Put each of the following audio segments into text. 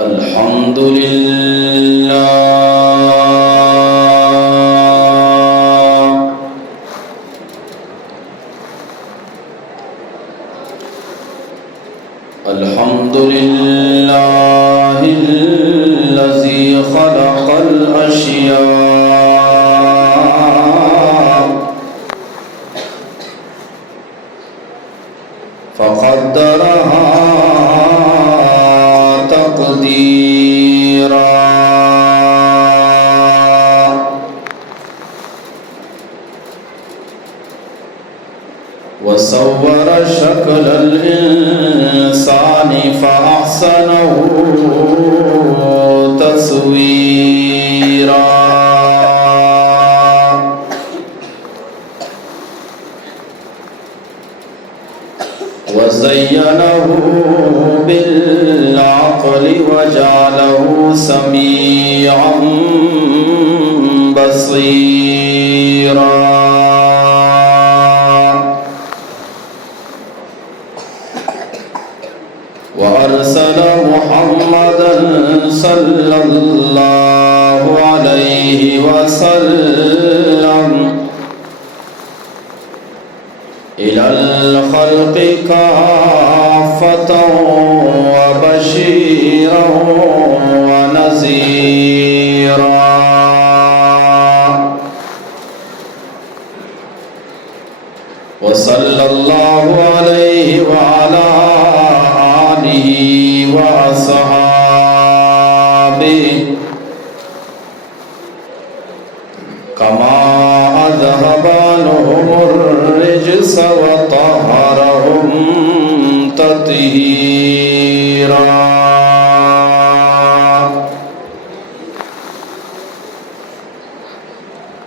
الحمد لله الحمد لله الذي خلق الأشياء فقدرها تقديرا وصور شكل الإنسان فأحسنه تصويرا وزينه بالعقل وجعله سميعا بصيرا وأرسل محمدا صلى الله عليه وسلم إلى الخلق كافة وبشيرا ونذيرا وصلى الله عليه وعلى آله وأصحابه كما أذهب عنهم الرجس وطهرهم تطهيرا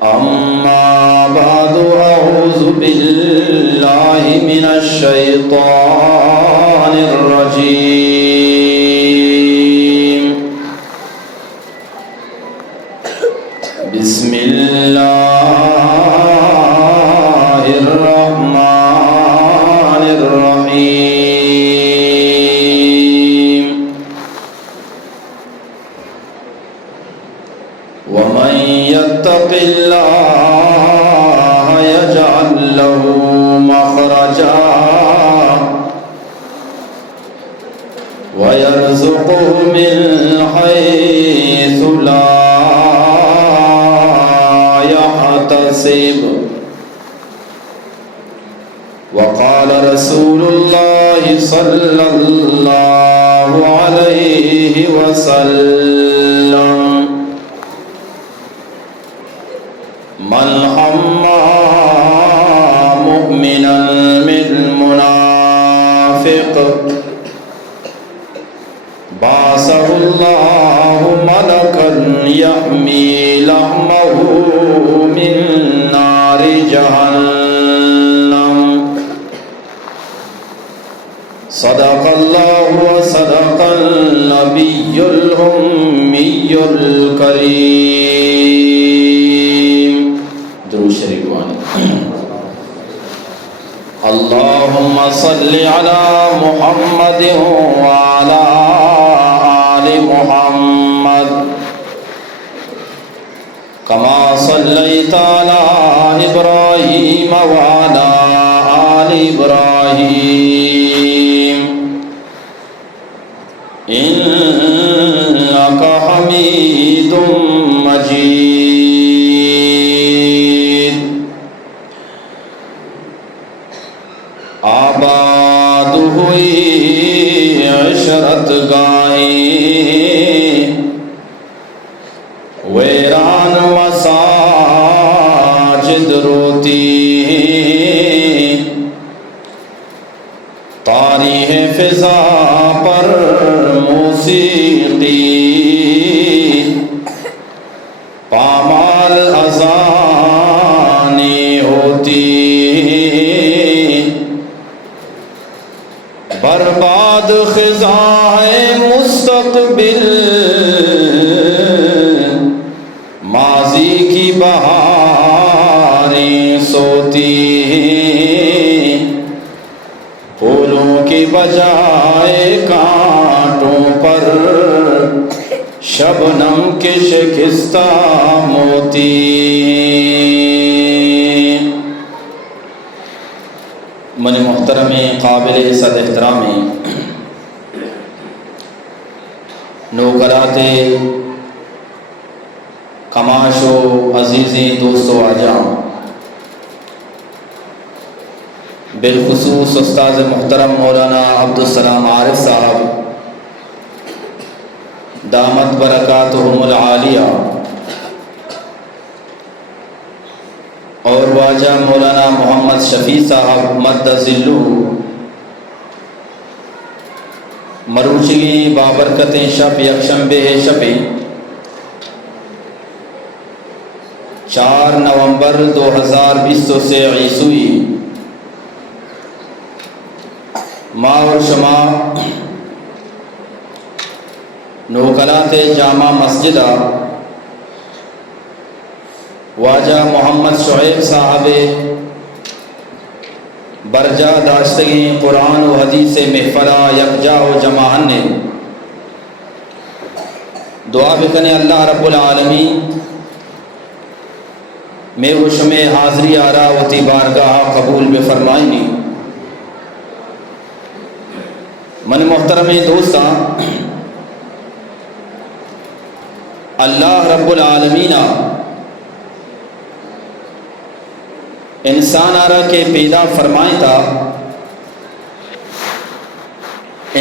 أما بعد أعوذ بالله من الشيطان الرجيم بسم الله الرحمن الرحيم ومن يتق الله يجعل له مخرجا ويرزقه من حيث لا يحتسب وقال رسول الله صلى الله عليه وسلم من حمى مؤمنا من منافق بعثه الله ملكا يحمي لحمه من نار جهنم صدق الله وصدق النبي الأمي الكريم درود شریف اللهم صل على محمد وعلى آل محمد كما صليت على إبراهيم وعلى آل إبراهيم إنك حميد مجيد آباد ہوئی عشرت گاہیں ویران مساجد روتی تاریخ فضا پر موسیقی پامال اذانی ہوتی برباد خزاں مستقبل ماضی کی بہاریں سوتی پھولوں کی بجائے کانٹوں پر شبنم کے شکستہ موتی۔ من محترم قابل عزت احترامی نوکرات کماش و عزیزیں دوستو آجام، بالخصوص استاذ محترم مولانا عبدالسلام عارف صاحب دامت برکاتہم العالیہ، اور واجہ مولانا محمد شفیع صاحب مد ذلہ، مروچگی بابرکت شب یکشنبے شب 4 نومبر 2020 سے عیسوی ما اور شما نوکلات جامع مسجدہ واجہ محمد شعیب صاحب برجا داشتگی قرآن و حدیث محفلہ یکجا و جماعن نے دعا بکنے اللہ رب العالمین میں وہ شمع حاضری آرا وتی بارگاہ قبول بفرمائنی۔ من محترم دوستاں، اللہ رب العالمین انسان آرہ کے پیدا فرمائیں تا،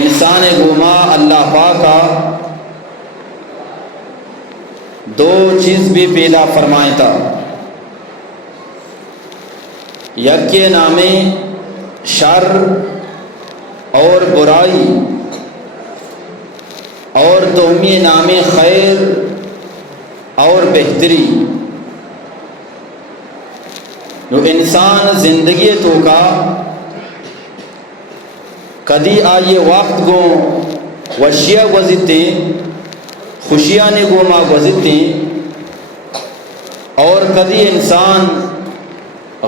انسان گوما اللہ پاکا دو چیز بھی پیدا فرمائیں تا، یک کے نامے شر اور برائی اور دومی نامے خیر اور بہتری۔ جو انسان زندگی تو کا کدی آئیے وقت گو وشیہ گزتے خوشیاں نے گوما گزتے، اور کدی انسان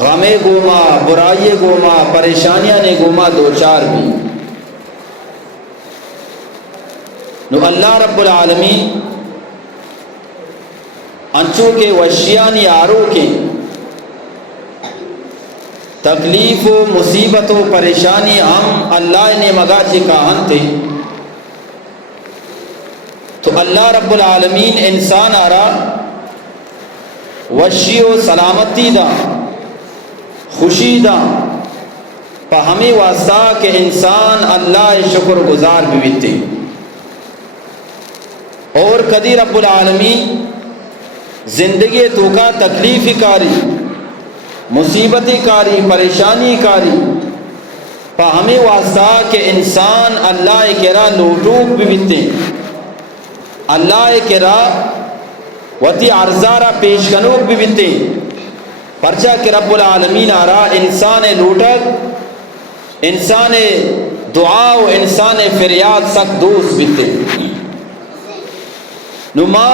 غمے گوما برائی گوما پریشانیاں نے گوما دو چار بھی۔ نو اللہ رب العالمین انچو کے وشیانی آرو کے تکلیف و مصیبت و پریشانی ہم اللہ نے مگا چکاہن تھے، تو اللہ رب العالمین انسان آرا وشی و سلامتی دا خوشی دا پا ہمیں واسطہ کہ انسان اللہ شکر گزار بھی بیتے، اور کدی رب العالمین زندگی تو کا تکلیفی کاری مصیبتی کاری پریشانی کاری پا ہمیں واسطہ کہ انسان اللہ کرا لوٹوک بھی بیتے، اللہ کرا وتی عرضارہ پیش کنوک بھی بیتے، پرچہ کہ رب العالمین آرہ انسان لوٹک انسان دعا و انسان فریاد سک دوست بیتے۔ نما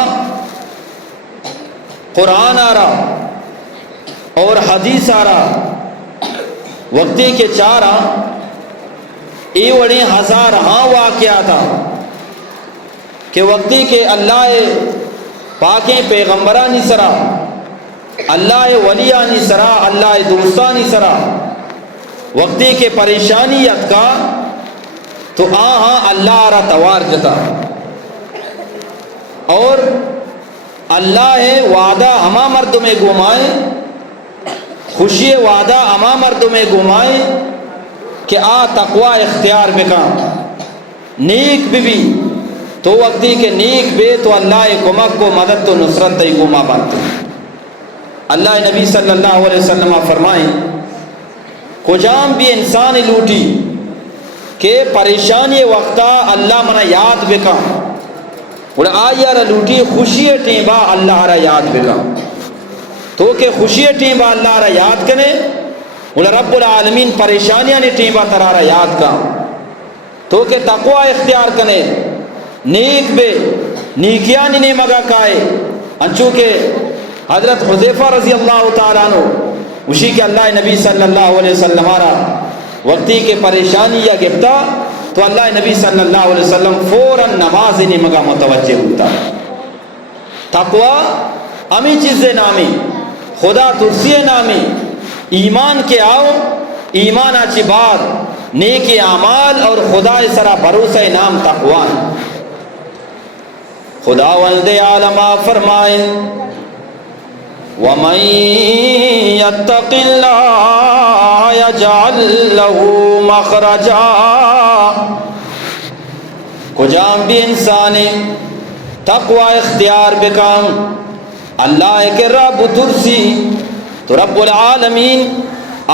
قرآن آرہ اور حدیث آرہ وقتی کے چارہ ای وڑی ہزار ہاں واقعہ تھا کہ وقتی کے اللہ پاکیں پیغمبرانی سرا، اللہ ولیانی سرا، اللہ دوستانی سرا وقتی کے پریشانیت کا تو آہاں اللہ را توار جتا، اور اللہ وعدہ ہما مرد میں گمائے، خوشی وعدہ ہما مرد میں گمائے کہ آ تقوی اختیار بکا نیک بھی تو وقتی کے نیک بے تو اللہ کمک کو مدد تو نصرت تی گما بانتے۔ اللہ نبی صلی اللہ علیہ وسلم فرمائیں کجام بھی انسان لوٹی کہ پریشانی وقتا اللہ منا یاد بکا، اور آیا را لوٹی خوشی ٹیمبا اللہ را یاد بکا، تو کہ خوشی ٹیمبا اللہ را یاد کنے، اور رب العالمین پریشانیاں نے ٹیمبا ترارا یاد کا، تو کہ تقوی اختیار کنے نیک بے نیکیانی نے مگا کائے، انچو کہ حضرت حذیفہ رضی اللہ تعالیٰ عنہ اسی کہ اللہ نبی صلی اللہ علیہ وسلم وقتی کے پریشانی یا گفتا تو اللہ نبی صلی اللہ علیہ وسلم فوراً نماز نے مگا متوجہ ہوتا. تقوی امی چیزیں نامی خدا ترسی نامی ایمان کے آؤ ایمان اچھی بات نیک اعمال اور خدا سرا بھروسہ نام تقوی. خدا وند عالم فرمائے وَمَن يَتَّقِ اللَّهَ يَجْعَل لَّهُ مَخْرَجًا. کجام بھی انسان تقوی اختیار بکام اللہ کے رب ترسی تو رب العالمین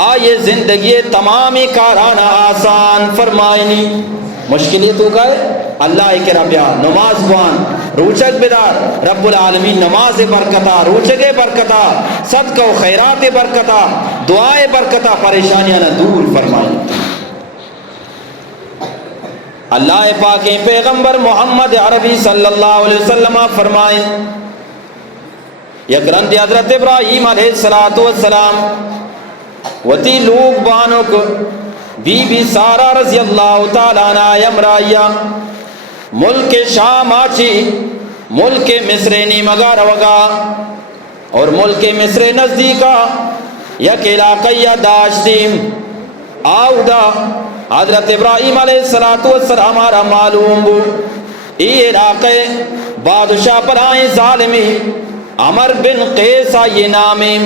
آئے زندگی تمامی کارانہ آسان فرمائنی. مشکلی تو کہے اللہ کے رب نماز بوان روچک بدار رب العالمین نماز برکتا روچک برکتا صدقہ و خیرات برکتا دعائے برکتا پریشانیاں نہ دور فرمائیں. اللہ پاک پیغمبر محمد عربی صلی اللہ علیہ وسلم فرمائیں یک رند حضرت ابراہیم علیہ السلام وتی لوگ بانوں کو بی بی سارا رضی اللہ تعالیٰ عنہ امرائیہ ملک شام آچی ملک مصر نی مگا روگا اور ملک مصر نزدیکا یک علاقہ داشتیم آؤدا حضرت ابراہیم علیہ السلام ہمارا معلوم بو یہ علاقے بادشاہ بلائیں ظالمی عمر بن قیس آئیے نامی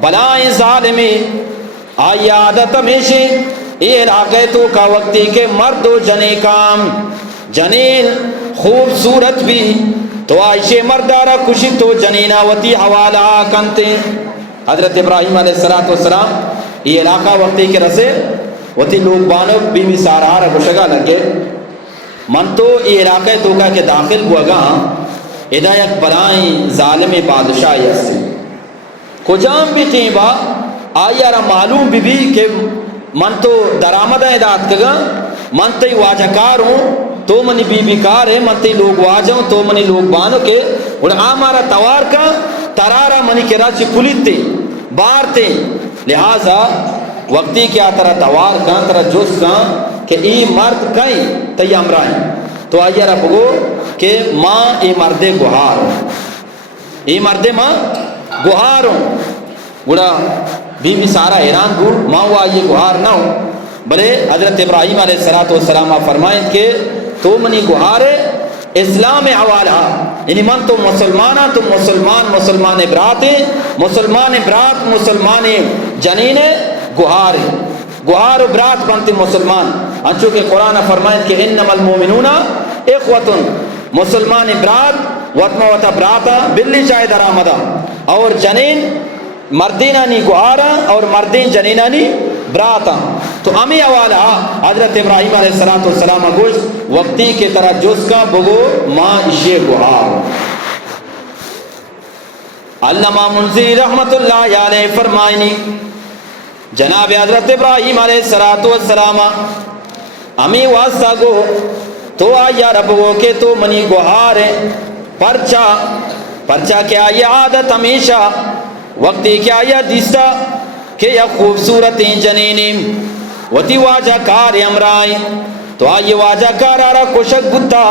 بلائیں ظالمی آئی عادت ہمیشہ یہ علاقے تو کا وقتی کے مرد و جنے کام جنین خوبصورت بھی تو عائشہ مردارہ کشی تو جنینہ وتی حوالہ کنتے. حضرت ابراہیم علیہ السلام یہ علاقہ وقتی کے رسے وتی لوگ بانو بی بی سارہارہ گشگا لگے من تو یہ علاقے تو کا کہ داخل ہوا گا ادا یک بلائیں ظالم بادشاہ یسی کجام بھی تیبا آیا را معلوم بھی کہ من تو درآمد ادات کگا من تی واجہ کار ہوں تو منی بی بی کار ہے من تی لوگ واجہ ہوں تو منی لوگ بانو کے اور آمارا توار کا ترارا منی کے راچی پولیت تے بار تے لہذا وقتی کیا ترہ توار کا ترہ جس کا کہ ای مرد کئی تی امرائیں تو آیا را بگو کہ ماں ای مرد گوھار ہوں ای مرد ماں گوھار ہوں گوڑا بی بی سارا حیران گو ماں ہوا یہ گوھار نہ ہو بلے حضرت ابراہیم علیہ السلام فرمائیں کہ تو منی گوھار اسلام حوالہ یعنی من تو مسلمانہ تم مسلمان برات مسلمان برات مسلمان جنین گوھار گوھار و برات بنتے مسلمان انچو کہ قرآن فرمائیں کہ انما المومنون اخوتن مسلمان برات وطمہ وطا براتا بلی چاہے درآمدہ اور جنین مردینہ نی گوھارا اور مردین جنینہ نی براتا. تو امی حوالہ حضرت ابراہیم علیہ السلام گوش وقتی کے طرح جس کا بگو ماں اشے گوھار. علامہ منذری رحمت اللہ علیہ فرمائنی جناب حضرت ابراہیم علیہ السلام امی واسطہ گو تو آیا رب گو کہ تو منی گوھار ہے پرچا کیا یہ عادت ہمیشہ وقتی کیا یہ دیستا کہ یا خوبصورت جنینیم وتی واجہ کار امرائی تو آئی واجہ کار آرہ کشک گتا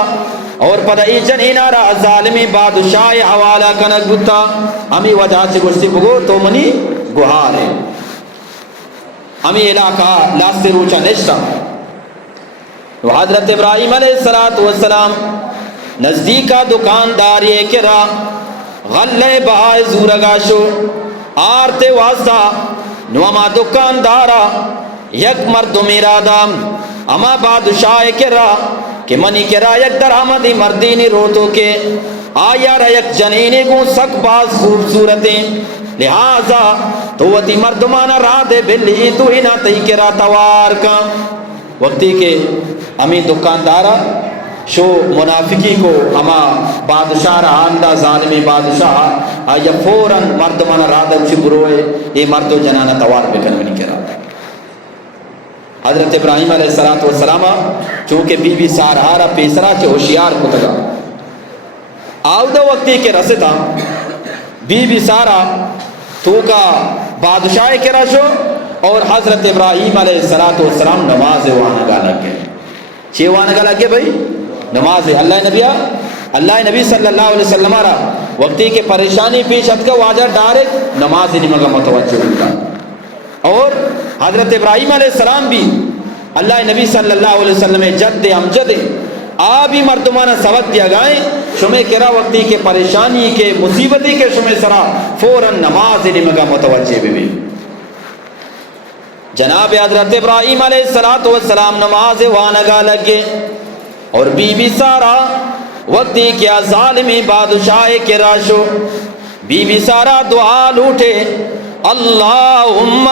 اور پدہ ای جنین آرہ ظالمی بادشاہ حوالہ کنک گتا ہمیں وجہ سے گشتی بگو تو منی گوھار ہے. ہمیں علاقہ لاستے روچہ نشتا حضرت ابراہیم علیہ السلام نزدیکہ دکانداری کرا غلے بہائے زورگا شو آرتے واسطہ نوما دکاندارا یک مرد میرا دام اما بادشاہ کرا کہ منی کرا یک درآمدی مردینی روتو کے آیا را یک جنینی گو سک باز خوبصورتیں لہذا تو وتی مردمانہ را دے بلی تو ہی نہ تی کرا توار کا. وقتی کے امی دکاندارا شو منافقی کو اما بادشاہ رہاندہ ظالمی بادشاہ آیا فوراً مردمانہ را دے اچھی بروئے یہ مرد و جنانہ توار بکن منی کرا. حضرت ابراہیم علیہ السلام چونکہ بی بی سارہارہ پیسرا چے ہوشیار کو تگا آودہ وقتی کے رسے تھا بی بی سارہ تو کا بادشاہ کے رشو اور حضرت ابراہیم علیہ السلام نماز وانا گا لگ گئے چیوان کا لگے بھائی نماز ہے اللہ نبی صلی اللہ علیہ وسلم را وقتی کے پریشانی پیش حد کا واجہ ڈائریکٹ نماز نہیں مگا متوجہ ہوتا. اور حضرت ابراہیم علیہ السلام بھی اللہ نبی صلی اللہ علیہ وسلم جد امجد آبی مردمانہ سبق دیا گائیں شمع کرا وقتی کے پریشانی کے مصیبتی کے شمع سرا فوراً نماز نہیں مگا متوجہ بھی. جناب حضرت ابراہیم علیہ السلام نماز وانگا لگے اور بی بی سارا وقتی کیا ظالمی بادشاہ کے راشو بی بی سارا دعا لوٹے اللہم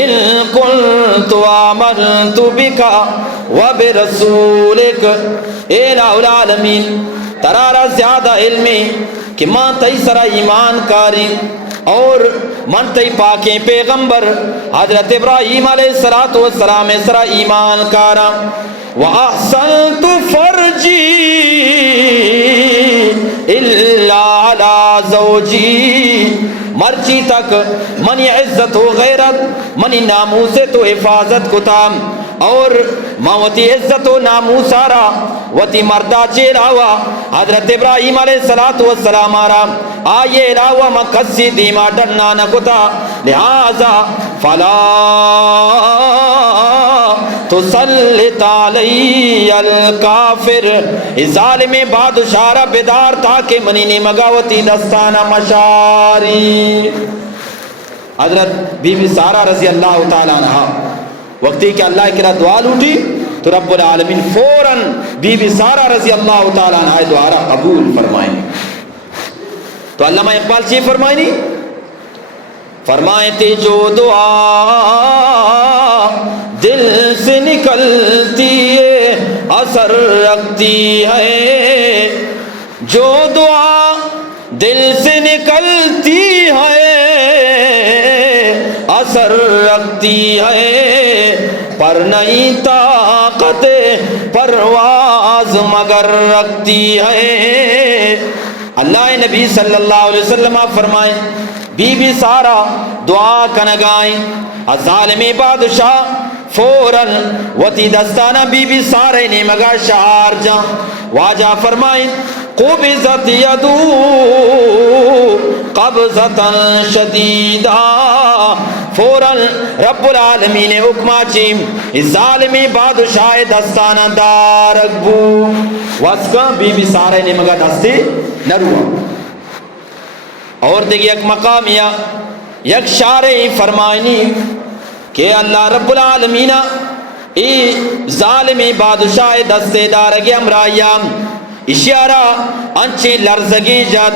ان کنت آمنت بکا وبرسولک اے الہ العالمین ترارا زیادہ علمی کہ ماں تی سرا ایمان کاری اور من تی پاکیں پیغمبر حضرت ابراہیم علیہ السلام سرا ایمان کارا وَأَحْسَنْتُ فَرْجِي إِلَّا عَلَى زَوْجِي مرچی تک منی عزت و غیرت منی ناموس تو حفاظت کتام اور ماوتی عزت و ناموس آرا وتی مردہ چیل آوا حضرت ابراہیم علیہ السلام آرا آئے علاوہ مکسی دیما ڈرنا نکتا لہذا فلا تسلط علی الکافر ظالم بادشاہ را بیدار تاکہ منی نے مگاوتی دستانہ مشاری. حضرت بی بی سارہ رضی اللہ تعالیٰ عنہ وقتی کہ اللہ کی دعا لوٹی تو رب العالمین فوراً بی بی سارہ رضی اللہ تعالیٰ عنہ دعا قبول فرمائیں. تو علامہ اقبال چی فرمائیں فرمائے تھے جو دعا دل سے نکلتی ہے اثر رکھتی ہے جو دعا دل سے نکلتی ہے اثر رکھتی ہے پر نہیں طاقت پرواز مگر رکھتی ہے. اللہ نبی صلی اللہ علیہ وسلم فرمائیں بی بی سارا دعا کنگائیں ظالمی بادشاہ فوراً وتی دستانہ بی بی سارے نے مگا شعار جا واجہ فرمائیں قبضت یدو قبضتا شدیدہ فوراً رب العالمین حکمہ چیم ظالمی بادشاہ دستانہ دارک بو واسکا بی بی سارے نے مگا دستے نروا. اور دیکھیں ایک مقامیہ یک شارعی فرمائنی کہ اللہ رب العالمین ای ظالمی بادشاہ دستے دارگی امرائیام اشیارہ انچی لرزگی جد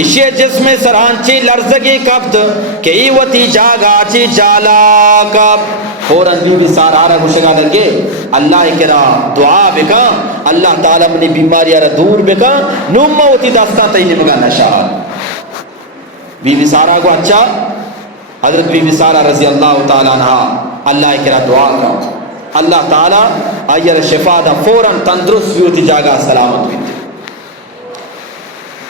اشی جسم سر انچی لرزگی کبت کہ ای وطی جاگا چی جالا کب فوراً بی بی سارا گوشگا لگے اللہ کرا دعا بکا اللہ تعالیٰ منی بیماری را دور بکا نمہ وطی دستان تیلی مگا نشار. بی بی سارا کو اچھا حضرت بی بی سارا رضی اللہ تعالیٰ عنہ اللہ کرا دعا کا اللہ تعالیٰ آئیر شفا دا فوراً تندرست بھی ہوتی جاگا سلامت بھی تھی.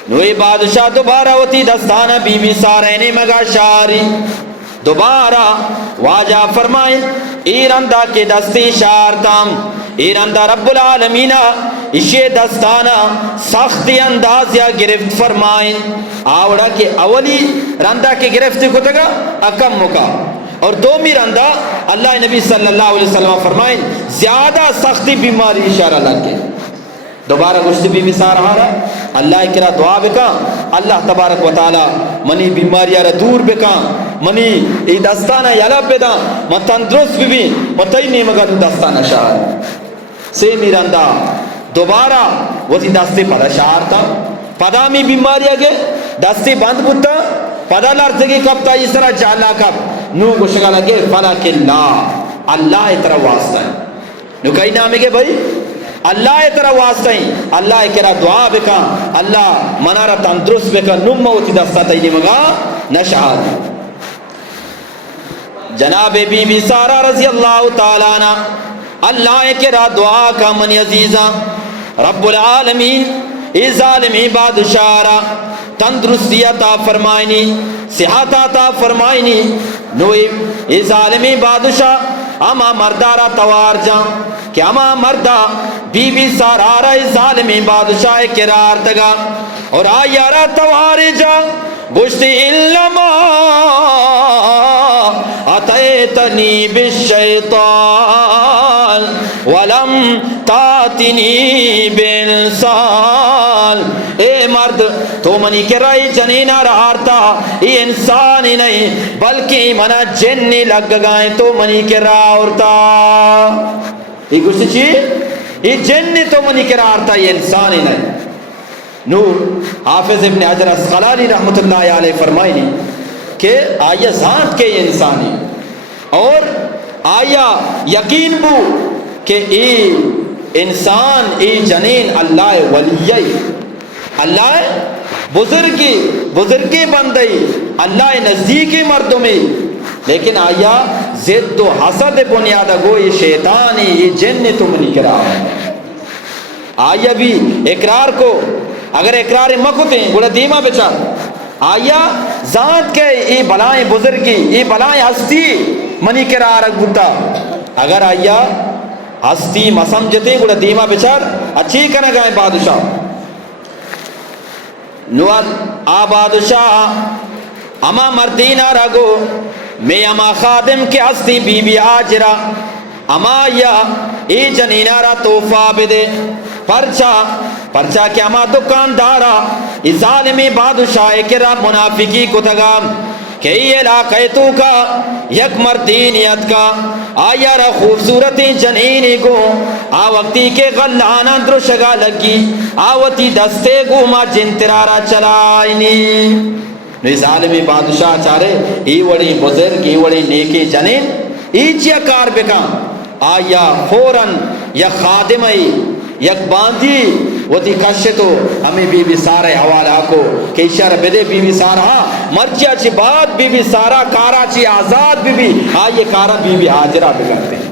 نوی بادشاہ دوبارہ ہوتی دستانہ بی بی سارے نے مگا شاری دوبارہ واجہ فرمائیں ایرندہ کے دستی شارتام ایرندہ رب العالمین اسی دستانہ سختی انداز یا گرفت فرمائیں آوڑا کے اولی رندہ کے گرفت کو تگا اکم مکا اور دومی رندہ اللہ نبی صلی اللہ علیہ وسلم فرمائیں زیادہ سختی بیماری اشارہ لگے. دوبارہ گشت بی بی سارا اللہ کرا دعا بکا اللہ تبارک و تعالی منی بیماری را دور بکا منی ای دستانہ یلا پیدا من تندرست بھی متئی نہیں مگر دستانہ شہر سے میرندہ دوبارہ وہی دستے پدا شہر تھا پدا میں بیماری آگے دستے بند بتا پدا لرزگی کب تا اس طرح جالا کب نو گوشگا لگے فلک اللہ اترا واسطہ ہے نو کئی نامی گے بھائی اللہ اترا واسطہ ہی اللہ کرا دعا بکا اللہ منارا تندرست بکا نمہ ہوتی دستا تیلی مگا نشہاد. جناب بی بی سارا رضی اللہ تعالیٰ عنہ اللہ کرا دعا کا من عزیزہ رب العالمین ای ظالمی بادشاہ را تندرستی عطا فرمائنی صحت عطا فرمائنی نوئی ای ظالمی بادشاہ اما مردارا توار جا کہ اما مردہ بی بی سارارہ ظالمی بادشاہ کرار دگا اور آیارہ توار جا گوشتی انما اتیتنی بالشیطان ولم تاتنی بالانسان. اے مرد تو منی کرائی جنینا رہارتا یہ انسان ہی نہیں بلکہ منا جنی لگ گائیں تو منی کرا اورتا یہ گوشتی چی یہ جنی تو منی کرا آرتا یہ انسان ہی نہیں. نور حافظ ابن حجر اسقلانی رحمت اللہ علیہ فرمائنی کہ آیا ذات کے انسانی اور آیا یقین بو کہ ای انسان ای جنین اللہ ولیئی اللہ بزرگی بندئی اللہ نزدیکی مردمی لیکن آیا زد و حسد بنیاد گو یہ شیطانی یہ جن تم نہیں کرا آیا بھی اقرار کو اگر اقرار مکتے ہیں گوڑا دیما بچار آیا ذات کے ای بلائیں بزرگی ای بلائیں ہستی منی کرا رکھ بتا اگر آیا ہستی مسمجھتے گوڑا دیما بچار اچھی کنا گائیں بادشاہ نوات آ بادشاہ اما مردینہ رگو میں اما خادم کے ہستی بی بی آجرہ اما یا ای جنینہ را توفہ بدے پرچا کیا ما دکاندارا اس ظالمی بادشاہ کے رب منافقی کو تگام کہ یہ علاقہ تو کا یک مردینیت کا آیا را خوبصورتی جنینی کو آوقتی کے غلانہ درشگا لگی آوتی دستے گو ما جنترارا چلائنی. اس ظالمی بادشاہ چارے ای وڑی بزرگ ای وڑی نیکی جنین ایچیا کار بکا آیا فوراً یا خادمائی یک باندھی وہ تی کشے تو ہمیں بی بی سارا حوالہ کو کہ اشارہ بدے بی بی سارا مرچیا چی بات بی بی سارا کارا چی آزاد بی بی آئیے کارا بی بی حاجرہ بگرتے ہیں.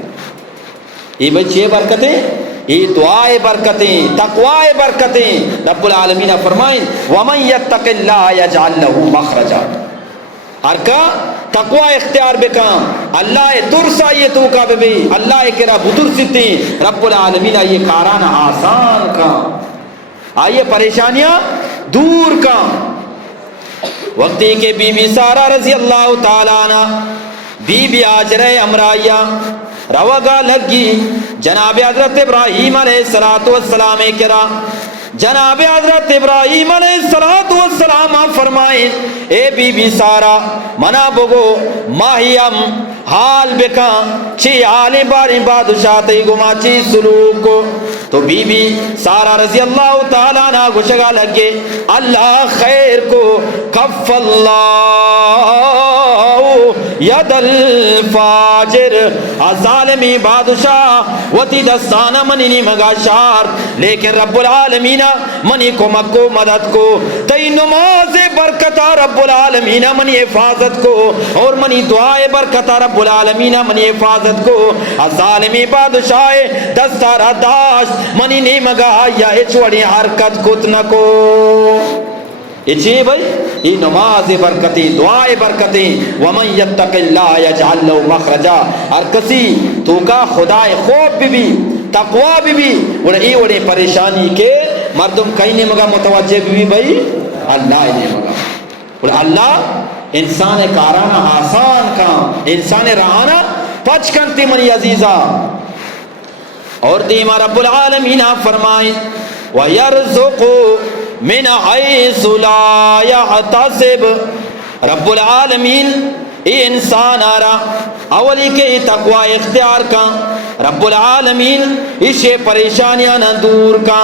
یہ بچے برکتیں یہ دعائے برکتیں تقوائے برکتیں رب العالمین فرمائیں وَمَنْ يَتَّقِ اللَّهَ يَجْعَلْ لَهُ مَخْرَجًا ارکا تقوی اختیار بکام اللہ ترسا یہ تو کا بے اللہ کرا بطر ستی رب العالمین یہ کارانا آسان کا آئیے پریشانیاں دور کا. وقتی کے بی بی سارا رضی اللہ تعالیٰ عنہ بی بی آجرہ امرائیہ روگا لگی جناب حضرت ابراہیم علیہ السلام کرا جناب حضرت ابراہیم علیہ السلام فرمائیں اے بی بی سارا منا بگو ماہیم حال بکا چی حال باری بادشاہ تی گما چی سلوک کو. تو بی بی سارا رضی اللہ تعالیٰ عنہ گشگا لگے اللہ خیر کو کف اللہ ید الفاجر ظالمی بادشاہ وتی دستانہ منی مگا شار لیکن رب العالمین منی کو مکو مدد کو تی نماز برکتا رب العالمین منی حفاظت کو اور منی دعائے برکتا رب العالمین منی حفاظت کو ظالمی بادشاہ دستارہ داشت منی نہیں مگا یا اچوڑی حرکت کتن کو اچھی بھائی یہ نماز برکتی دعائے برکتی وَمَنْ يَتَّقِ اللَّهَ يَجْعَلْ لَهُ مَخْرَجًا ہر کسی تو کا خدای خوف بھی تقوی بھی وڑی پریشانی کے مردم کہیں نہیں مگا متوجہ بھی بھائی اللہ نہیں مگا اللہ انسان کارانا آسان کام انسان رہانا پچ کنتی منی عزیزہ. اور دیما رب العالمین فرمائیں وَيَرْزُقُ من حیث لا یحتسب رب العالمین یہ انسان آرا اولی کے تقوی اختیار کا رب العالمین اسے پریشانیاں نہ دور کا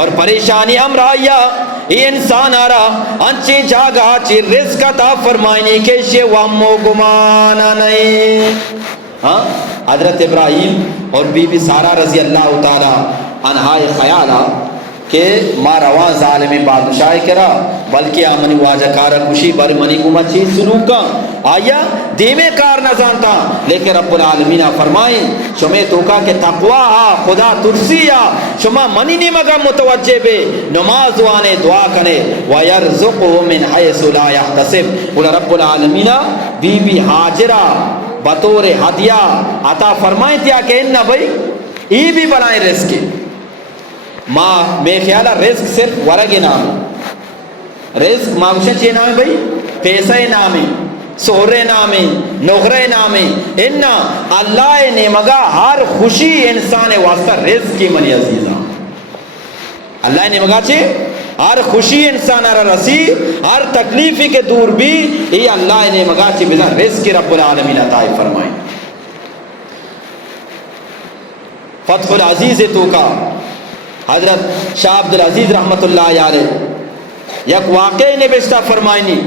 اور پریشانی امرائیہ یہ انسان آرا انچی جاگا چی رزق عطا فرمائنی کے اسے وامو گمانا نہیں. حضرت ابراہیم اور بی بی سارا رضی اللہ تعالی عنہا خیالہ کہ ما رواں ظالم بادشاہ کرا بلکہ آمنی واجہ کارا کشی بر منی کو مچی سلوک کا آیا دیمے کار نہ جانتا لیکن رب العالمین فرمائیں شمیں توکا کہ تقوی خدا ترسی شما منی نہیں مگا متوجہ بے نماز وانے دعا کنے وَيَرْزُقُهُ مِنْ حَيْثُ لَا يَحْتَسِبْ. رب العالمین بی بی حاجرہ بطور ہدیہ عطا فرمائیں تیا کہ نہ بھائی ای بھی بنائیں رزق ماں بے خیالہ رزق صرف ورگ نام ہے رزق ماں کچھ چیئے نام ہے بھائی پیسہ نام ہے سہرے نام ہے نغرے نام ہے انہا اللہ نے مگا ہر خوشی انسان واسطہ رزق کی منی عزیزہ اللہ نے مگا چھے ہر خوشی انسان رسی ہر تکلیفی کے دور بھی یہ اللہ نے مگا چھے بزا رزق رب العالمین عطا فرمائیں فتح العزیز تو کا حضرت شاہ عبدالعزیز رحمت اللہ علیہ یک واقعی نبشتہ فرمائنی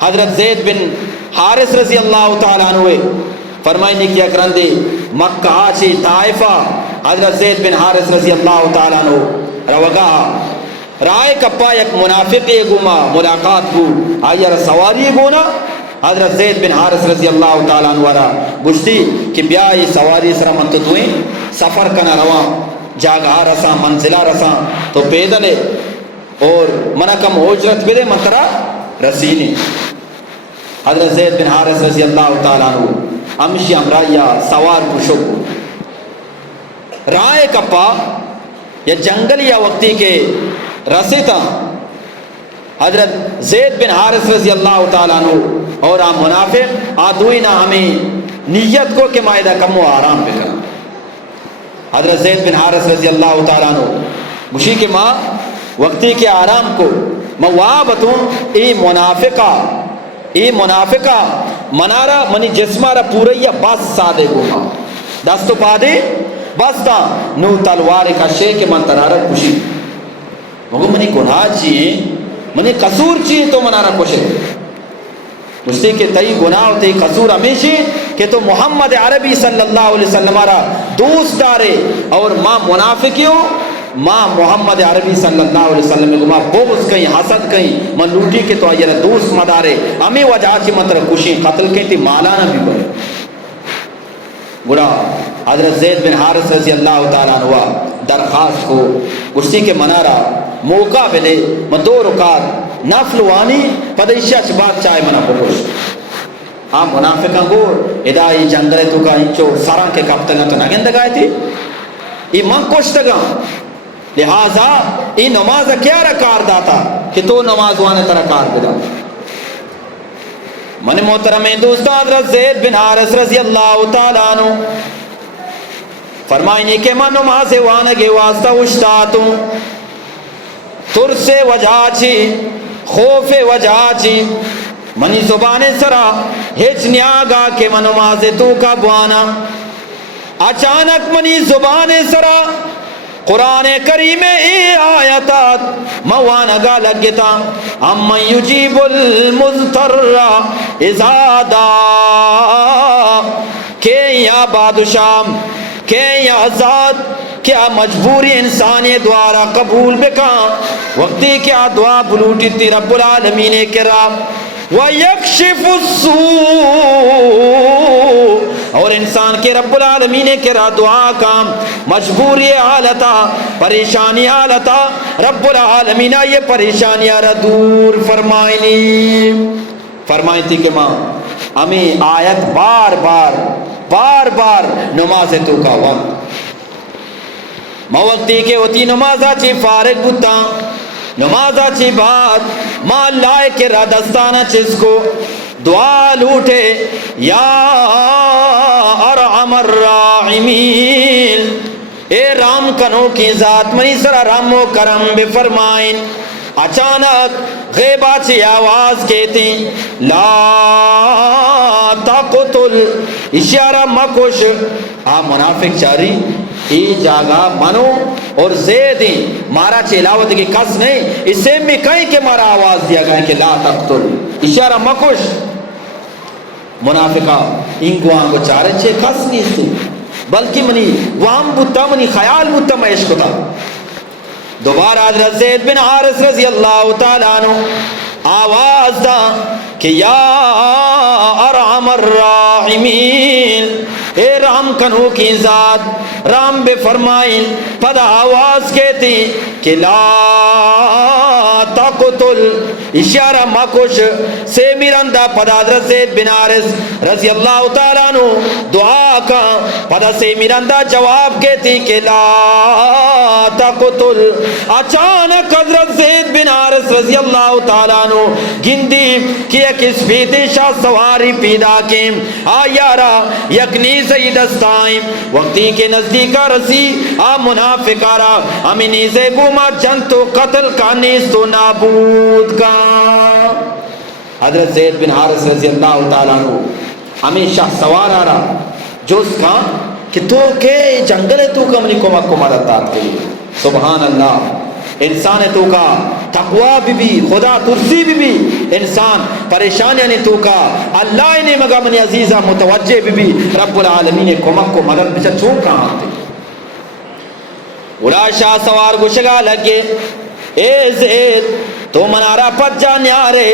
حضرت زید بن حارث رضی اللہ تعالیٰ عنہ فرمائنی کیا کرندے مکہ آچی طائفہ حضرت زید بن حارث رضی اللہ تعالیٰ عنہ روگا رائے کپا یک منافقی گما ملاقات کو آئیر سواری گونا حضرت زید بن حارث رضی اللہ تعالیٰ عنہ بجتی کہ بیائی سواری سرا منتدوئیں سفر کنا رواں جاگہ رساں منزلہ رساں تو پیدلے اور منکم اجرت بدے منترہ رسینی حضرت زید بن حارث رضی اللہ تعالیٰ عنہ امشی امرائیہ سوار پشکو رائے کپا یا جنگل یا وقتی کے رسیتا حضرت زید بن حارث رضی اللہ تعالیٰ عنہ اور آم منافق آدوئینا ہمیں نیت کو کہ مائدہ کم و آرام پہ کرنا حضرت زید بن حارث رضی اللہ تعالیٰ عنہ مشی کے ماں وقتی کے آرام کو موابتوں ای منافقہ منارا منی جسمارا پوریا بس سادے گونا دستو پادے بس تا نو تلوار کا شیخ من ترارت کشی مگو منی گناہ چیئے منی قصور چیئے تو منارا کشے مجھتے کہ تئی گناہ ہوتے قصور ہمیشہ کہ تو محمد عربی صلی اللہ علیہ وسلم دوست دارے اور ماں منافقیوں ماں محمد عربی صلی اللہ علیہ وسلم کو ماں بغض کہیں حسد کہیں من لوٹی کے تو آئیر دوست مدارے ہمیں وجہ چی مطر کشی قتل کہیں تی مالانا بھی بڑے گڑا حضرت زید بن حارث رضی اللہ تعالیٰ عنہ درخواست کو کشتی کے منارا موقع بلے من 2 رکعت نفل وانی پدیشہ چبات چاہے منا بکش آپ منافقہ گور ادائی جنگلے تو کا انچو سارا کے کپتنا تو نگند گائے تھی یہ من کشتگا لہذا یہ نماز کیا رکار داتا کہ تو نماز وانے ترہ کار بدا من محترم دوستو حضرت زید بن حارث رضی اللہ تعالیٰ عنہ فرمائنی کہ من نماز وانگے واسطہ اشتاتوں ترس وجہ چی خوف وجہ چی منی زبان سرا ہچ نیاگا کہ من نماز تو کا بوانا اچانک منی زبان سرا قرآن کریم ای آیتات موانگا لگتا امن یجیب المضطر اذا دعا کہ یا بادشاہ کہ یا ذات کیا مجبوری انسانی دوارا قبول بکا وقتی کیا دعا بلوٹی تی رب العالمین کرا وَيَكْشِفُ السُّوء اور انسان کے رب العالمین کرا دعا کام مجبوری حالتا پریشانی حالتا رب العالمین یہ پریشانی دور فرمائیں تھی کہ ماں ہمیں آیت بار بار نماز تو کا وقت موقتی کے ہوتی نمازہ چی فارغ بتا نمازہ چی بات ماں اللہ کے دستانہ چیز کو دعا لوٹے یا ارحم الراحمین اے رام کنو کی ذات منی سرا رحم و کرم بے فرمائیں اچانک غیبہ چی آواز کہتی لا تقتل اشارہ مکش منافق چاری ای جاگا منو اور زیدیں مارا چلاوت کی کس نہیں اس سے بھی کہیں کہ مارا آواز دیا گیا کہ لا تقتل اشارہ مکش منافقہ انگو آنگو چارے چھے کس نہیں سو بلکہ منی وہاں بتا منی خیال بتا میں عشق تھا دوبارہ حضرت زید بن حارث رضی اللہ تعالیٰ عنہ آواز دا کہ یا ارحم الراحمین اے رحم کنو کی ذات رحم بے فرمائیں پدا آواز کہتی کہ لا تقتل تقتل اشارہ مکش سے میرندہ پدا حضرت زید بن حارث رضی اللہ تعالیٰ عنہ دعا کا پدا سے میرندہ جواب کہتی کہ لا تقتل. اچانک حضرت زید بن حارث رضی اللہ تعالیٰ عنہ گندی کہ ایک سپیتی شاہ سواری پیدا کے آیارا یکنی سیدستائیں وقتی کے نزدیکا رسی آ منافقارا امینی سے گوما جن تو قتل کا نیست و نابود کا. حضرت زید بن حارث رضی اللہ تعالیٰ عنہ ہمیشہ سوار آ رہا جو اس کا کہ تو کہ جنگل ہے تو کمری کو مکہ مدد دارتے ہیں. سبحان اللہ. انسان ہے تو کا تقوی بھی خدا ترسی بھی انسان پریشانیاں نے تو کا اللہ نے مگا منی عزیزہ متوجہ بھی رب العالمین کمک کو مدد بچا چھوڑ کہاں آتے. اڑا شاہ سوار گشگا لگے اے زید تو منارہ پت جانے آرے.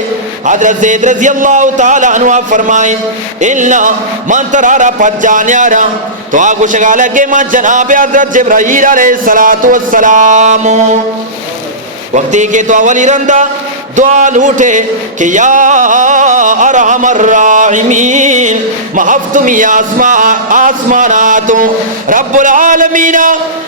حضرت زید رضی اللہ تعالیٰ عنہ فرمائیں اِلَّا من ترارہ پت جانے آرہ تو آگو شگا لگے من جناب حضرت جبرائیل علیہ السلام. وقتی کے تو اولی رندہ دعا لوٹے کہ یا ارحم الراحمین محفتمی آسماناتوں رب العالمین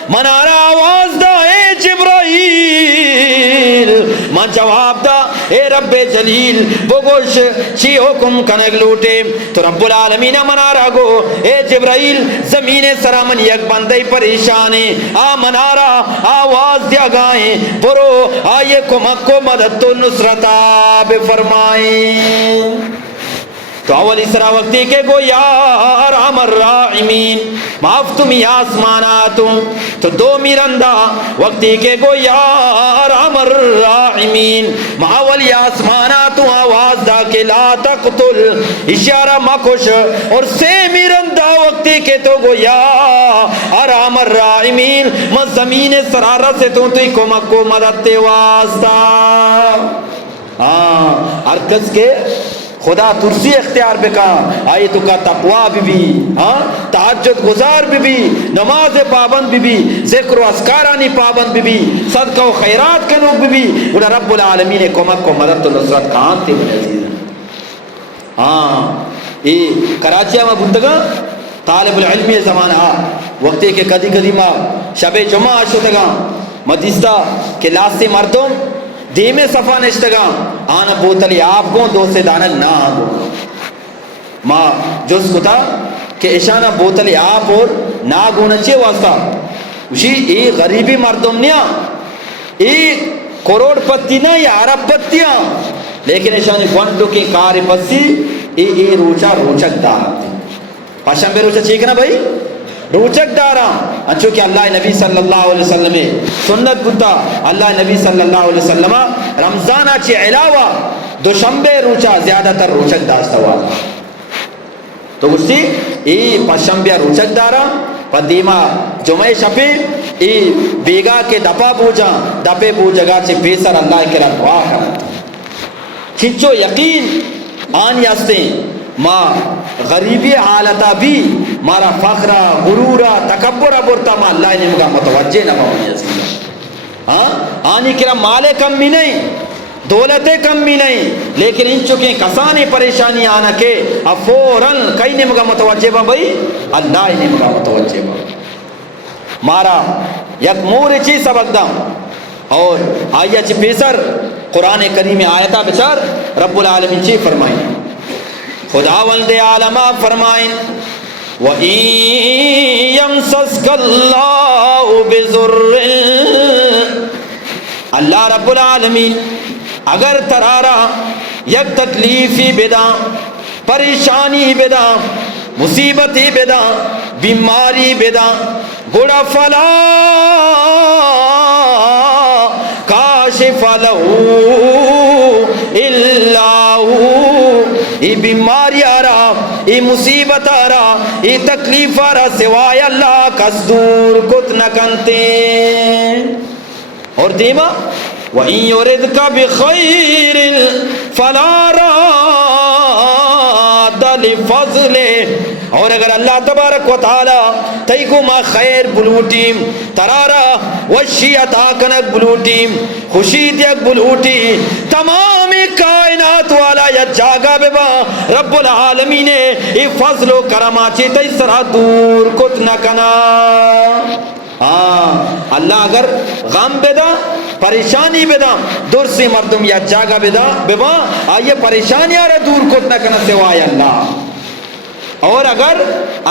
منارہ آواز دا اے جبرائیل من جواب دا اے رب جلیل بگوش چی حکم کنگ لوٹے تو رب العالمین منارہ گو اے جبرائیل زمین سرامن یک بندے پریشانے آ منارہ آواز دیا گائیں برو آئیے کمک کو مدد تو نصرت آپ فرمائیں. تو اول اسرا وقتی کے گو یا ارحم الراحمین معافتمی آسماناتوں تو دو میرندہ وقتی کے گو یا ارحم الراحمین معاولی آسماناتوں آواز دا کہ لا تقتل اشارہ مکش اور سے میرندہ وقتی کے تو گو یا ارحم الراحمین من زمین سرارہ سے تو کمک کو مدد واسطہ. ارکز کے خدا ترسی اختیار بکا آئی تو کا تقوی بھی تہجد گزار بھی نماز پابند بھی ذکر و اذکارانی پابند بھی صدقہ و خیرات کے لوگ بھی انہا رب العالمین نے کمک کو مدد و نصرت کہاں تھے میرے عزیز. یہ کراچی میں بندگا طالب العلم زمانہ وقتی کے کدی کدی ماں شب جمعہ شدگا مدیستہ کے لاستے مردوں دیمے صفا نشتگا آنا بوتلی آپ کو دو سے دانک نہ آگو ماں جس کو تھا کہ اشانہ بوتلی آپ اور نہ گونا چیئے واسطہ اسی ای غریبی مردم نیا ای کروڑ پتی نہ یا عرب پتیاں لیکن اشانی گونڈو کی کاری پسی ای روچا روچک دار پاشم بے روچا چیک نا بھائی روچک دارا انچو کہ اللہ نبی صلی اللہ علیہ وسلم سنت بتا اللہ نبی صلی اللہ علیہ وسلم رمضان اچھی علاوہ دوشنبے روچا زیادہ تر روچک داستا ہوا تو گشتی ای پشنبے روچک دارا پدیما جمعہ شپی ای بیگا کے دپا بوجا دپے بوجگا چے پیسر اللہ کے رب دعا کرتا کھنچو یقین آن یاستیں ما غریبی حالتا بھی مارا فخرہ غرورہ تکبرہ برتا ما اللہ نے مگا متوجہ نہ ہونی عزیزہ. آنی کرا مالے کم بھی نہیں دولتیں کم بھی نہیں لیکن ان چکے کسانی پریشانی آنا کے افوراً کئی نے مگا متوجہ با بھئی اللہ نے مگا متوجہ با مارا یک مور چی سبق دا اور آیا چی پیسر قرآن کریم آیتا بچار رب العالمین چی فرمائیں خداوند عالمہ فرمائیں وَإِن يَمْسَسْكَ اللَّهُ بِضُرٍّ اللہ رب العالمین اگر ترارا یک تکلیفی بدا پریشانی بدا مصیبتی بدا بیماری بدا گڑا فلا کاشف لہو اللہ ای بیماری آ رہا ای مصیبت آ رہا ای تکلیف آ رہا سوائے اللہ کس دور کت نکنتے اور دیما وَإِن يُرِدْكَ بِخَيْرٍ فَلَا رَادَّ لفضله. اور اگر اللہ تبارک و تعالی تئی کو ما خیر بلوٹیم ترارا وشی عطا کنک بلوٹیم خوشی دیک بلوٹی تمام کائنات والا یا جاگا ببا رب العالمین ای فضل و کرماچی تئی سرا دور کت نکنا. اللہ اگر غم بدا پریشانی بدا دور سے مردم یا جاگا بدا ببا آئیے پریشانی آرہ دور کت نکنا سوائے اللہ. اور اگر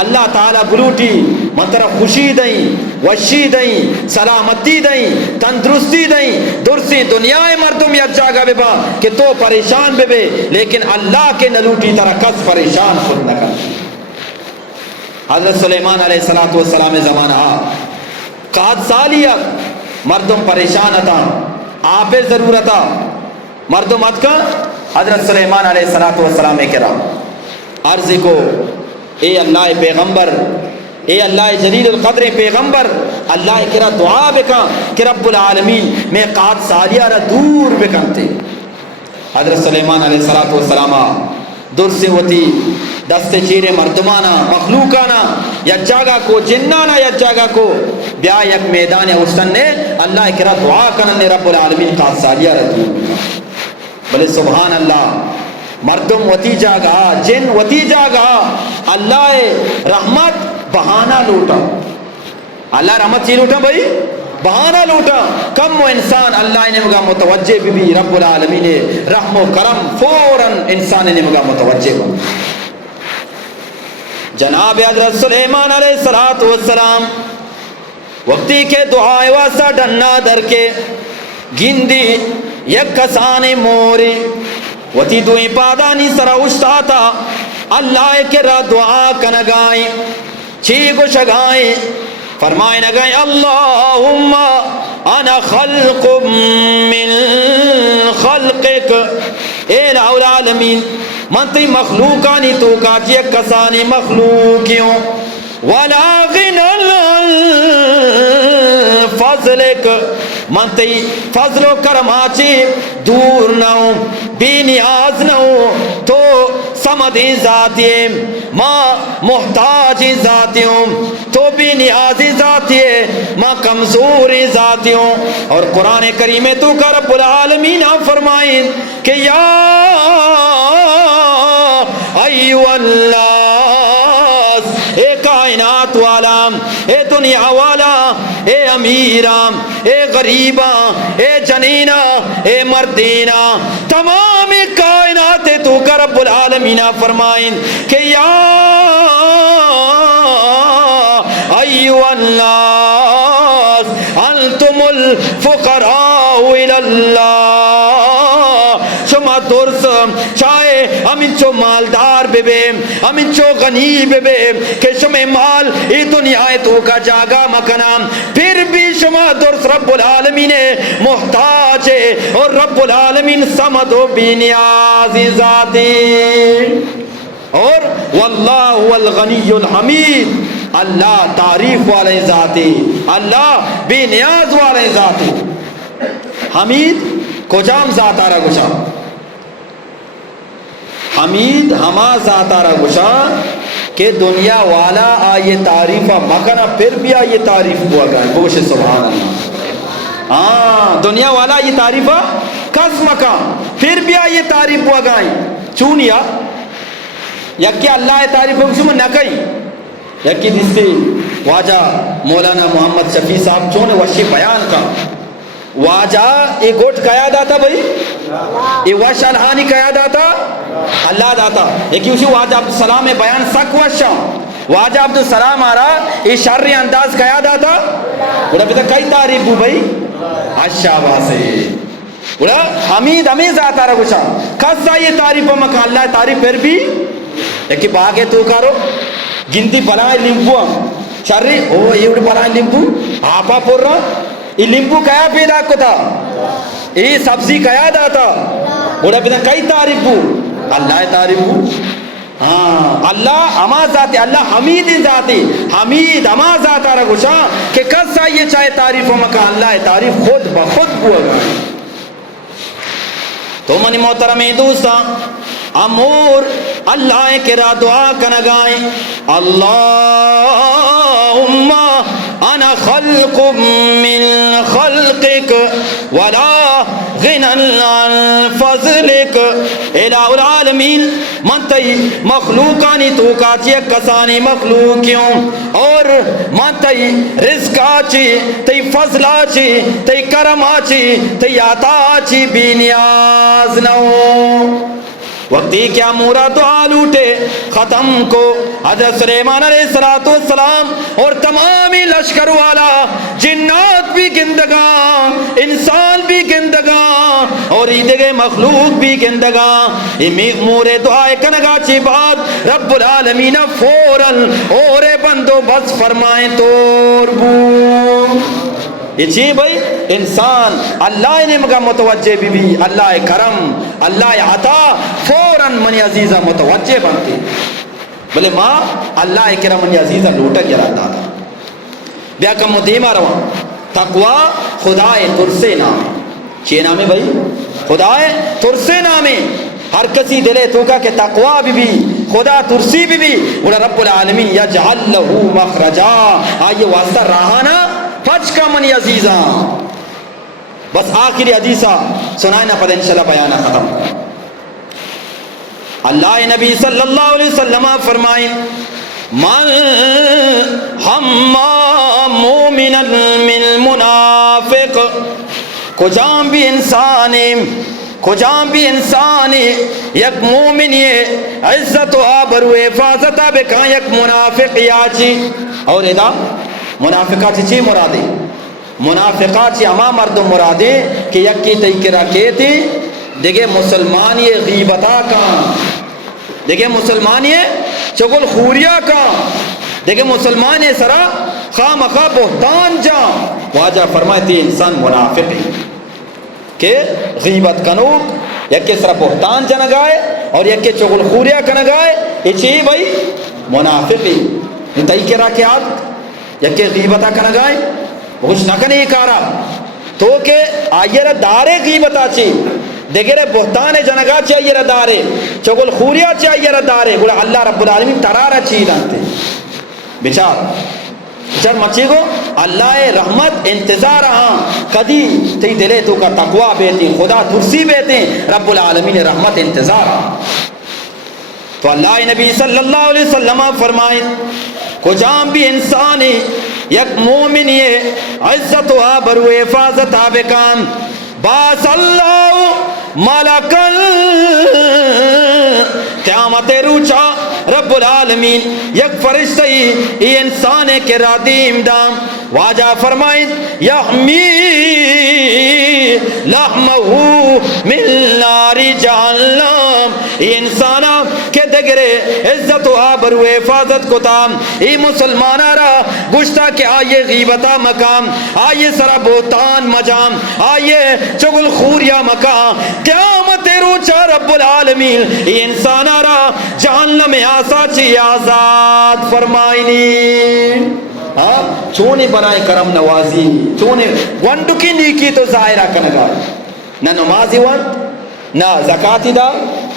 اللہ تعالیٰ بلوٹی منتر خوشی دیں وشی دیں سلامتی دیں تندرستی دیں درسی دنیا مردم یا جاگا بے با کہ تو پریشان بے بے لیکن اللہ کے نلوٹی طرح کس پریشان خود نہ کر. حضرت سلیمان علیہ السلام زمانہ قاد سالیت مردم پریشان تھا آپ ضرورتا مردم ات کا حضرت سلیمان علیہ السلام کرام عرض کو اے اللہ پیغمبر اے اللہ جلیل القدر پیغمبر اللہ کرا دعا بکا کہ رب العالمین میں قاد سالیہ را دور بکنتے. حضرت سلیمان علیہ السلام دور سے ہوتی دست چیرے مردمانا مخلوقانا یا جاگا کو جنانا یا جاگا کو بیا یک میدان حسن نے اللہ کرا دعا کنن رب العالمین قاد سالیہ را دور بکا. بلے سبحان اللہ مردم وتی جاگا جن وتی جاگا اللہ رحمت بہانہ لوٹا. اللہ رحمت چی لوٹا بھائی بہانہ لوٹا. کم و انسان اللہ نے مگا متوجہ بھی رب العالمین رحم و کرم فوراً انسان نے مگا متوجہ بھی. جناب حضرت سلیمان علیہ السلام وقتی کے دعائے واسطہ ڈننا در کے گندی یک کسانی موری وتی دوئی پادانی سرا اشتاتا اللہ کے را دعا کنگائیں چی کو شگائیں فرمائیں نگائیں اللہم انا خلق من خلقک اے العالمین من تی مخلوقانی تو کاچی کسانی مخلوقیوں ولا غنى فضلک من تی فضل و کرماچی دور نہ ہوں بے نیاز نہ ہوں تو سمدی ذاتی ماں محتاج ذاتی ہوں تو بے نیازی ذاتی ماں کمزور ذاتی ہوں. اور قرآن کریم تو کا رب العالمین فرمائیں کہ یا ایوہ الناس اے کائنات والا اے دنیا والا اے امیرام اے غریباں اے جنینا اے مردینا تمام کائنات تو کا رب العالمین فرمائیں کہ یا ایوہ الناس انتم الفقراء الاللہ. شما درس چاہے ہمیں چو مالدار بے بے ہمیں چو غنی بے بے کہ شما مال ای دنیا تو کا جاگا مکنام پھر بھی شما درس رب العالمین محتاج ہے اور رب العالمین سمد و بی نیازی ذاتی. اور واللہ والغنی الحمید اللہ تعریف والے ذاتی اللہ بے نیاز والے ذاتی. حمید کجام ذات آرہ گشا حمید ہما ذات آرہ گشا کہ دنیا والا آئیے تعریفہ مکنا پھر بھی آئیے تعریف ہوا گئے گوش سبحان اللہ. ہاں دنیا والا یہ تعریفہ کس مکا پھر بھی آئیے تعریف ہوا گئے چونیا یکی اللہ تعریف ہو کسی میں نکئی یکی دیستی واجہ مولانا محمد شفیع صاحب چونے وشی بیان کا واجہ ایک گوٹ کیا داتا بھئی ایک وش الہانی کیا داتا اللہ داتا ایک اسی واجہ عبدالسلام بیان سک وشا واجہ عبدالسلام آرہا ایک شرری انداز کیا داتا بڑا پیتا کئی تعریف ہو بھئی اچھا باسے بڑا حمید ہمیں ذات آرہا کچھا کسا یہ تعریف ہو مکہ اللہ تعریف پھر بھی ایک باغے تو کارو گنتی بلائیں لیمپو شرری او یہ بلائیں لیمپو آپا پور رہا یہ لیمپو کیا پیدا کو تھا یہ سبزی کیا داتا بڑا پیدا کئی تعریف ہو اللہ تعریف ہو. ہاں اللہ ہما ذاتی اللہ حمید ذاتی حمید ہما ذات آرہ گوشا کہ کسا یہ چاہے تعریف ہو مکہ اللہ تعریف خود بخود ہوا گا. تو منی محترمی دوستا امور اللہ کے را دعا کنگائیں اللہم انا خلق من خلقک ولا غنى عن فضلک الہ العالمین من تی مخلوقانی تو کاچی کسانی مخلوقیوں اور من تی رزق آچی تی فضل آچی تی کرم آچی تی عطا آچی بی نیاز نو وقتی کیا مورا دعا لوٹے ختم کو حضرت سلیمان علیہ السلام اور تمامی لشکر والا جنات بھی گندگاں انسان بھی گندگاں اور ایدگے مخلوق بھی گندگاں مورے دعائے کنگا چی بات رب العالمین فوراً اور بندو بس فرمائیں تور بو یہ چی بھائی انسان اللہ نے مگا متوجہ بھی اللہ کرم اللہ عطا فوراً منی عزیزہ متوجہ بنتے بلے ماں اللہ کرم منی عزیزہ لوٹا گراتا تھا بیا کم مدیمہ رواں تقوی خدای ترسے نام چی نامے بھائی خدای ترسے نامے ہر کسی دلے تو کا کہ تقوی بھی خدا ترسی بھی بولا رب العالمین یجعل لہو مخرجا آئیے واسطہ رہانا پچ کا منی عزیزاں بس آخری حدیثہ سنائے نہ پتہ انشاءاللہ بیانہ ختم اللہ نبی صلی اللہ علیہ وسلم فرمائیں من ہما مومنا من منافق کجام بھی انسانی یک مومن یہ عزت و آبرو حفاظت بکا یک منافق یاچی اور ادا منافقات چی مرادی منافقات چی اما مردم مرادی کہ یکی تیکرہ کہتی دیکھے مسلمان یہ غیبتا کان دیکھے مسلمان یہ چگل خوریا کان دیکھے مسلمان یہ سرا خواہ مخواہ بہتان جان واجہ فرمائے انسان منافق ہے کہ غیبت کنوک یکی سرا بہتان جنگائے اور یکی چگل خوریا کنگائے یہ چی بھائی منافق ہے تیکرہ کیا یکی غیبتا کنگائے کچھ نہ کنے یہ کارا تو کہ آئیر دارے غیبتا چی دیکھے بہتان جنگا چاہیے دارے چگل خوریا چاہیے دارے گوڑا اللہ رب العالمین ترارا چیز آنتے بچار چر مچی کو اللہ رحمت انتظار ہاں کدی تی دلے تو کا تقوی بیتی خدا ترسی بیتی رب العالمین رحمت انتظار ہاں تو اللہ نبی صلی اللہ علیہ وسلم فرمائیں کجام بھی انسانی یک مومن یہ عزت و آبرو حفاظت آبکان باس اللہ ملکل قیامت روچا رب العالمین یک فرشتہی یہ انسان کے رادیم دام واجہ فرمائیں یحمی لحمہو من نار جہنم یہ انسانا کے دگرے عزت و آبرو حفاظت کو تام یہ مسلمانا را گشتا کہ آئیے غیبتا مقام آئیے سرا بہتان مجام آئیے چگل خوریا مقام قیامت روچا رب العالمین یہ انسانا را جہنم آسا چی آزاد فرمائنی چونے بنائے کرم نوازی چونے ونڈو کی نیکی تو ظاہرہ کنگا نہ نمازی وند نہ زکاتی دا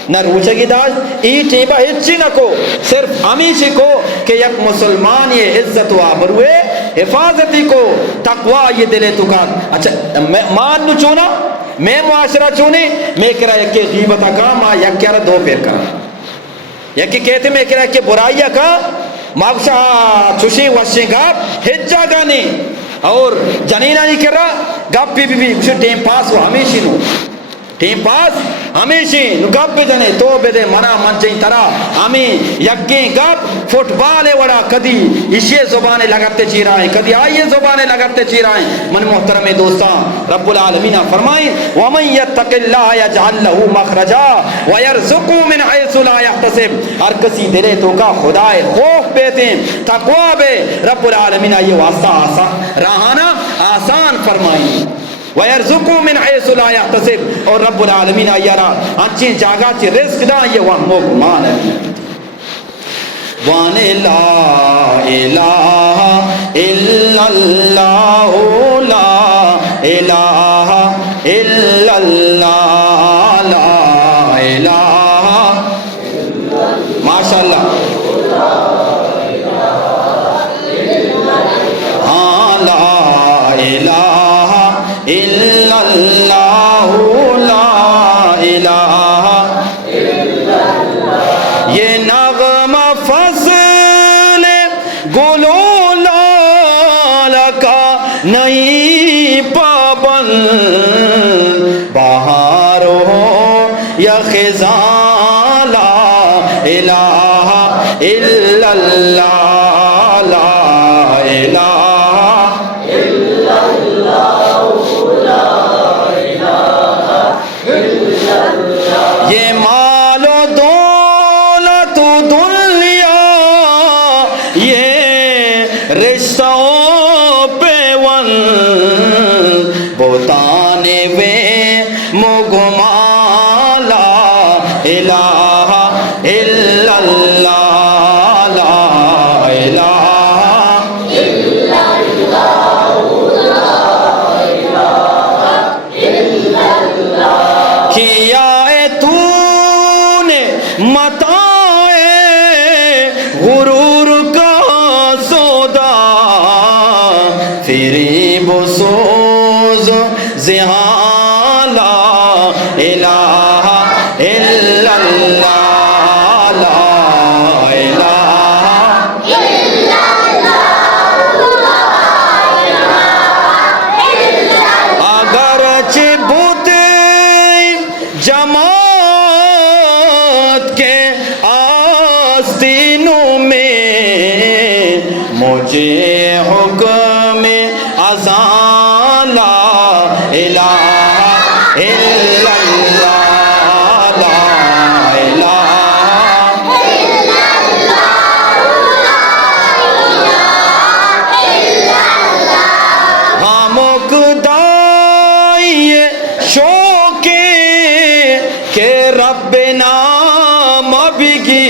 نہ روچگی دا ای ٹیبہ ہچی نہ کو صرف ہمیشہ کو کہ یک مسلمان یہ عزت و آبروے حفاظتی کو تقوی یہ دلے تو کا اچھا مان نو چونا میں معاشرہ چونے میں کرا یکی غیبتا کا ما یک کیا دو پیر کرا یکی کہتے میں کرا یکی برائیہ کا ماکشا چوشی وشی گاپ ہجا گانی اور جنینہ نہیں کر رہا گاپ پی بھی کچھ ٹیم پاس ہو ہمیشہ نو ٹیم پاس ہمیشہ نو گاپ پی جنے تو بے دے منا منچیں ترا ہمیں یکیں گاپ فٹ بالے وڑا کدی اسے زبانے لگتے چی رہے کدی آئیے زبانے لگتے چی رہے من محترم دوستان رب العالمین فرمائیں وَمَنْ يَتَّقِ اللَّهَ يَجْعَلْ لَهُ مَخْرَجًا وَيَرْزُقْهُ مِنْ حَيْثُ لَا يَحْتَسِبُ ہر کسی دلے تو کا خدائے خوف بیتے تقوی بے رب العالمین یہ واسطہ آسان رہانا آسان فرمائیں وَيَرْزُقُهُ مِنْ حَيْثُ لَا يَحْتَسِبُ اور رب العالمین آیارا انچین جاگا چی رزق دا یہ وہم و گمان ہے وَانِ لَا إِلَهَ إِلَّا اللَّهُ لَا إِلَهَ إِلَّا اللَّهُ لَا إِلَهَ إِلَّا بہار ہو یا خزاں لا الہ الا اللہ لا الہ الا اللہ یہ مال و دولت و دنیا یہ رشتوں پہ ون بوتانے وے مگما لا الہ الا اللہ لا الہ الا اللہ کیا متاع غرور کا سودا فریب و سوز زہاں لا الہ الا اللہ لا الہ الا اللہ اگرچہ بت جماعت کے آستینوں میں مجھے حکم اذان لا الہ الا اللہ لا الہ الا اللہ ہاں مقدائی شوقے کہ رب نام بگی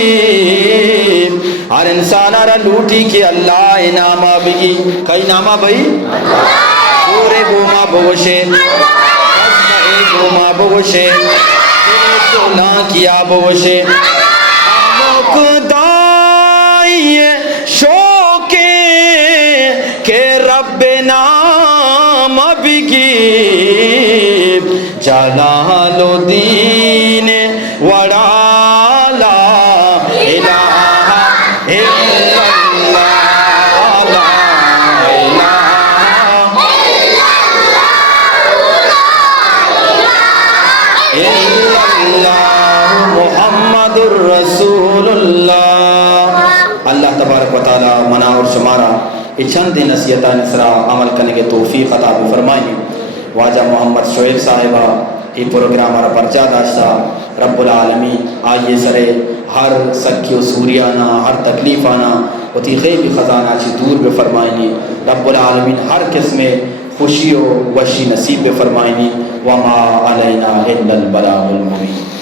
ہر انسان آرہ لوٹی کہ اللہ نام بگی کئی نامہ بھئی پورے گوما بوشے گوما بوشے سولہ کیا بوشے مقدائی شوقے کہ رب نام بگی جلال الدین وڑا لا الہ الا اللہ لا الہ الا اللہ محمد الرسول اللہ اللہ تبارک و تعالی منا اور شمارا چند نصیحتہ نصرہ عمل کرنے کے توفیق عطا فرمائیں واجہ محمد شعیب صاحبہ یہ پروگرام ہمارا پرچہ داشتا رب العالمین آئیے سرے ہر سکی و سوریانہ ہر تکلیف آنا وطیقے بھی خزانہ چی دور بے فرمائنی رب العالمین ہر قسم خوشی و وشی نصیب بے فرمائنی وما علینا الا البلاغ المبین